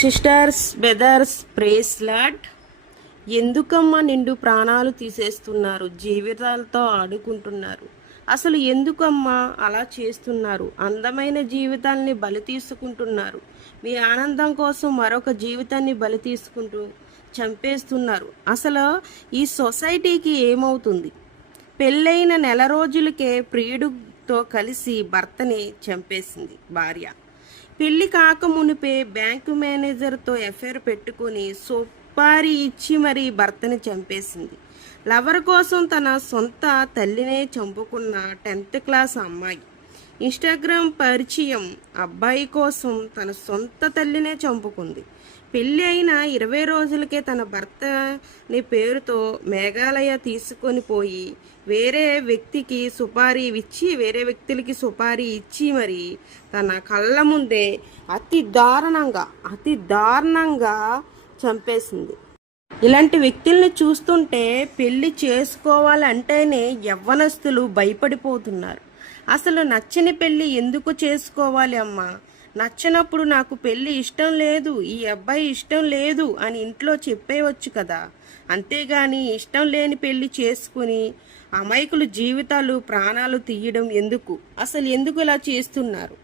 Sisters, brothers, praise lord. ఎందుకమ్మా నిండు ప్రాణాలు తీసేస్తున్నారు, జీవితాలతో ఆడుకుంటున్నారు? అసలు ఎందుకమ్మా అలా చేస్తున్నారు? అందమైన జీవితాల్ని బలి తీసుకుంటున్నారు. మీ ఆనందం కోసం మరొక జీవితాన్ని బలి తీసుకుంటూ చంపేస్తున్నారు. అసలు ఈ సొసైటీకి ఏమవుతుంది? పెళ్ళైన నెల రోజులకే ప్రియుడితో కలిసి భర్తని చంపేసింది భార్య. పెళ్లి కాక మునిపే బ్యాంకు మేనేజర్తో ఎఫ్ఐఆర్ పెట్టుకుని సుపారీ ఇచ్చి మరీ భర్తని చంపేసింది. లవర్ కోసం తన సొంత తల్లినే చంపుకున్న 10th క్లాస్ అమ్మాయి. ఇన్స్టాగ్రామ్ పరిచయం అబ్బాయి కోసం తన సొంత తల్లినే చంపుకుంది. పెళ్ళి అయిన 20 రోజులకే తన భర్తని పేరుతో మేఘాలయ తీసుకొని పోయి వేరే వ్యక్తులకి సుపారీ ఇచ్చి మరి తన కళ్ళ ముందే అతి దారుణంగా చంపేసింది. ఇలాంటి వ్యక్తుల్ని చూస్తుంటే పెళ్లి చేసుకోవాలంటేనే యవ్వనస్తులు భయపడిపోతున్నారు. అసలు నచ్చని పెళ్లి ఎందుకు చేసుకోవాలి అమ్మా? నచ్చినప్పుడు నాకు పెళ్లి ఇష్టం లేదు, ఈ అబ్బాయి ఇష్టం లేదు అని ఇంట్లో చెప్పేయవచ్చు కదా. అంతేగాని ఇష్టం లేని పెళ్లి చేసుకుని అమాయకుల జీవితాలు, ప్రాణాలు తీయడం ఎందుకు? అసలు ఎందుకు ఇలా చేస్తున్నారు?